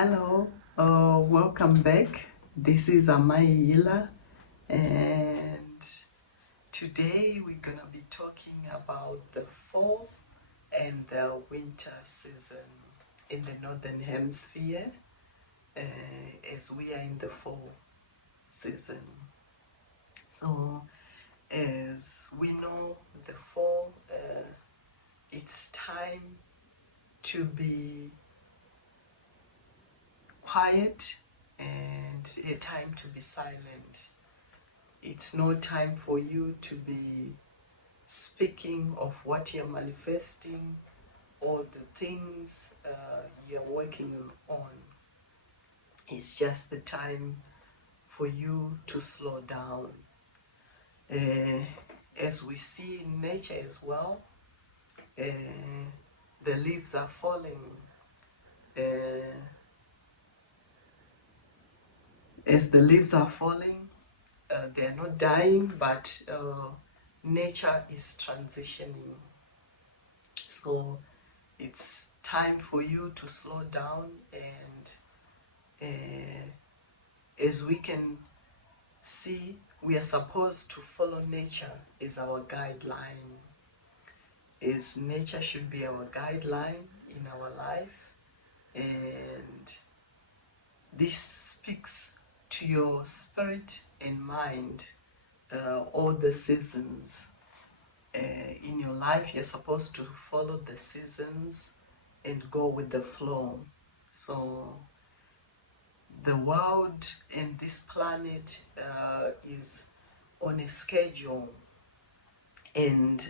Hello, welcome back. This is Amaila, and today we're gonna be talking about the fall and the winter season in the northern hemisphere, as we are in the fall season. So, as we know, the fall, it's time to be quiet and a time to be silent. It's no time for you to be speaking of what you're manifesting or the things you're working on. It's just the time for you to slow down. As we see in nature as well, the leaves are falling. As the leaves are falling, they're not dying, but nature is transitioning. So it's time for you to slow down, and as we can see, we are supposed to follow nature as our guideline. As nature should be our guideline in our life, and this speaks to your spirit and mind. All the seasons in your life, you're supposed to follow the seasons and go with the flow. So the world and this planet is on a schedule, and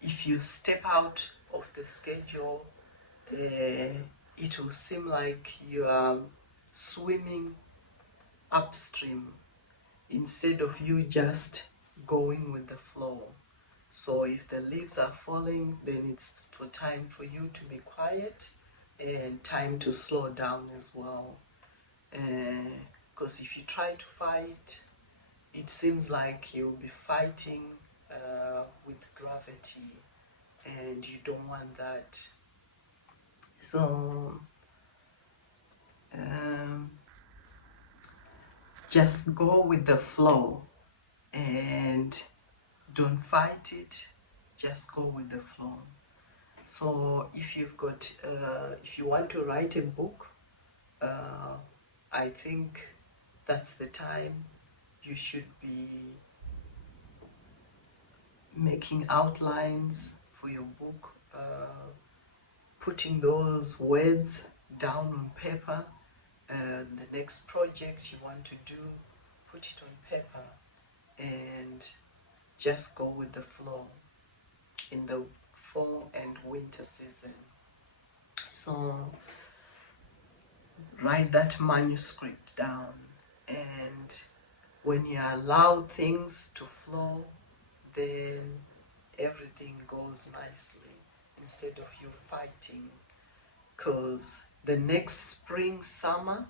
if you step out of the schedule, it will seem like you are swimming upstream instead of you just going with the flow. So if the leaves are falling, then it's for time for you to be quiet and time to slow down as well. Because if you try to fight, it seems like you'll be fighting with gravity, and you don't want that. So just go with the flow and don't fight it, just go with the flow. So if you've got if you want to write a book, I think that's the time you should be making outlines for your book, putting those words down on paper. The next project you want to do, put it on paper, and just go with the flow in the fall and winter season. So write that manuscript down, and when you allow things to flow, then everything goes nicely instead of you fighting. Because the next spring, summer,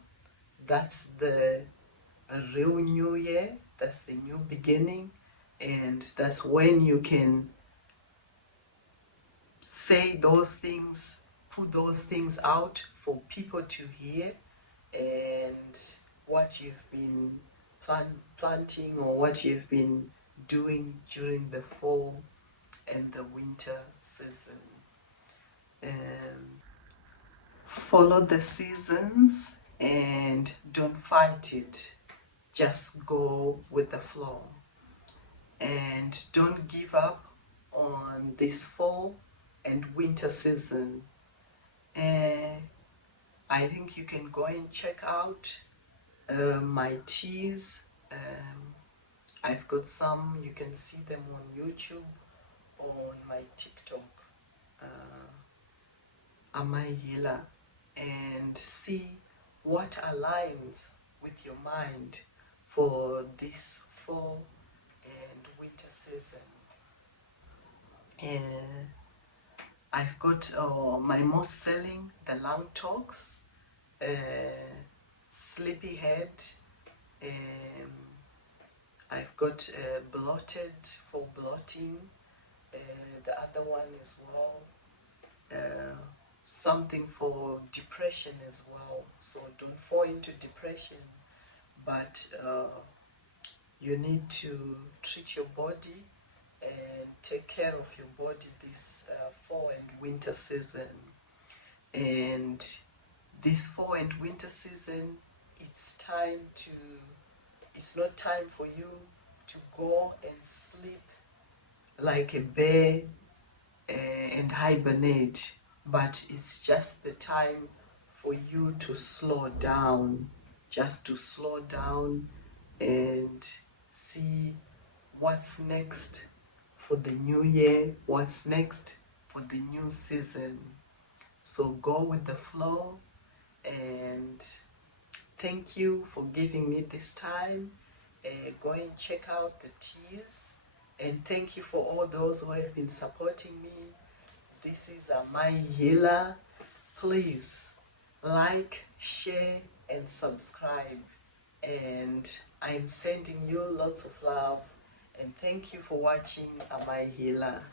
that's the real new year, that's the new beginning, and that's when you can say those things, put those things out for people to hear, and what you've been planting or what you've been doing during the fall and the winter season. Follow the seasons and don't fight it. Just go with the flow. And don't give up on this fall and winter season. I think you can go and check out my teas. I've got some, you can see them on YouTube or on my TikTok, Amai Healer, and see what aligns with your mind for this fall and winter season. I've got my most selling, the Long Talks, Sleepyhead. I've got Bloated for bloating, the other one as well, something for depression as well. So don't fall into depression, but you need to treat your body and take care of your body this fall and winter season. And this fall and winter season, it's not time for you to go and sleep like a bear and hibernate, but it's just the time for you to slow down, just to slow down and see what's next for the new year, what's next for the new season. So go with the flow, and thank you for giving me this time. Go and check out the teas, and thank you for all those who have been supporting me. This is my healer. Please like, share, and subscribe. And I'm sending you lots of love. And thank you for watching my healer.